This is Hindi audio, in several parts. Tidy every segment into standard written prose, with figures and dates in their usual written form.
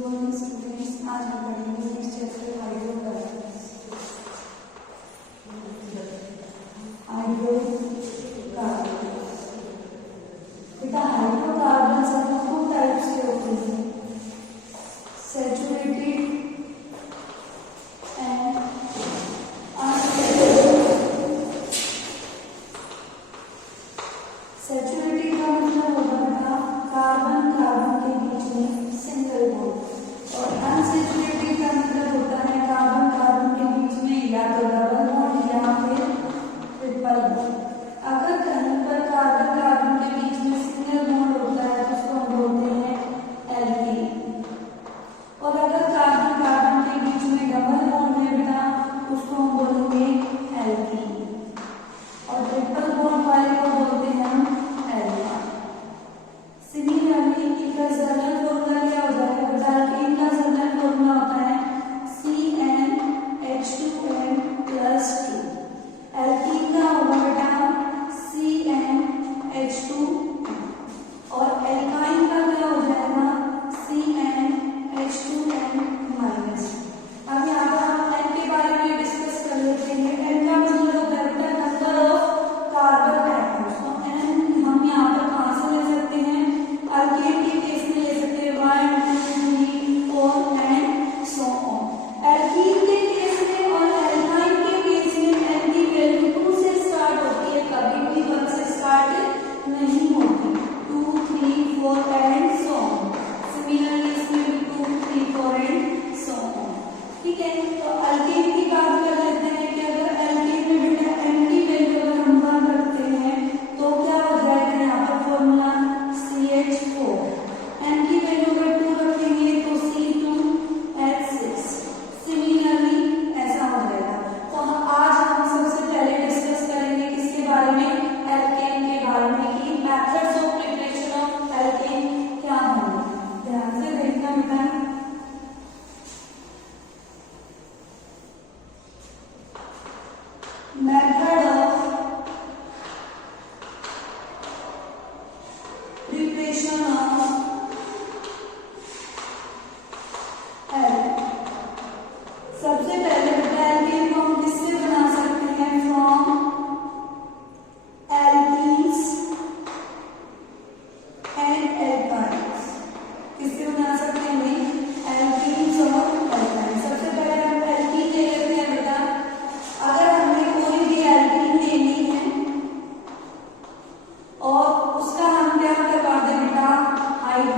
मॉर्निंग स्टूडेंट्स, आज हम पढ़ेंगे नेक्स्ट चैप्टर हाइड्रोकार्बन्स। बेटा हाइड्रोकार्बन्स टू टाइप्स के होते हैं, सैचुरेटेड एंड अनसैचुरेटेड। सैचुरेटेड का मतलब होगा बेटा कार्बन कार्बन के बीच में सिंगल बॉन्ड, और अनसैचुरेटेड का मतलब होता है कार्बन कार्बन के बीच में या तो डबल बॉन्ड या फिर ट्रिपल बॉन्ड। अगर कहीं पर कार्बन कार्बन के बीच में सिंगल बॉन्ड होता है तो उसको हम बोलते हैं एल्कीन, और अगर कार्बन कार्बन के बीच में डबल बॉन्ड है बेटा उसको हम बोलेंगे एल्कीन, और ट्रिपल बॉन्ड वाले को बोलते हैं हम एल्का। सिमिलरली इसका जनरल फॉर्मूला क्या हो जाएगा बेटा? एल्कीन का जनरल फॉर्मूला होता है CnH2n+2। एल्कीन का होगा बेटा CnH2, और एल्काइन का क्या हो जाएगा? CnH2n-। अब यहाँ पर हम एन के बारे में डिस्कस कर लेते हैं। एन का मतलब होता है बेटा नंबर ऑफ कार्बन एटम्स। तो एन हम यहाँ पर कहाँ से ले सकते हैं? एल्केन के केस में ले सकते हैं 1 2 3 4 एंड सो ऑन। एल्कीन के केस में और एल्काइन के केस में एन की वैल्यू 2 से स्टार्ट होती है, कभी भी 1 से स्टार्ट नहीं होती। 2 3 4 एंड सो ऑन। सिमिलरली इसमें भी 2 3 4 एंड सो ऑन। ठीक है, तो एल्केन की बात कर लेते हैं कि अगर एल्केन में बेटा एन की वैल्यू अगर हम 1 रखते हैं तो क्या हो जाएगा? यहाँ पर फॉर्मूला CH4। एन की वैल्यू अगर 2 रखेंगे तो C2H6। सिमिलरली ऐसा हो जाएगा। तो आज हम सबसे पहले डिस्कस करेंगे किसके बारे में? एल्केन के बारे में, कि methods of preparation of alkene क्या होंगे। ध्यान से देखना बेटा। Method of preparation of alkene. सबसे पहले बेटा एल्केन को हम किससे बना सकते हैं? From alkenes and alkynes. किससे बना सकते हैं भाई? एल्कीन्स और एल्काइन्स। सबसे पहले हम एल्कीन ले लेते हैं बेटा। अगर हमने कोई भी एल्कीन लेनी है और उसका हम क्या करवा दें बेटा? हाइड्रोजन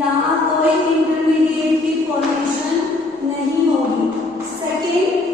यहाँ कोई इंटरमीडिएट की फॉर्मेशन नहीं होगी। सेकेंड,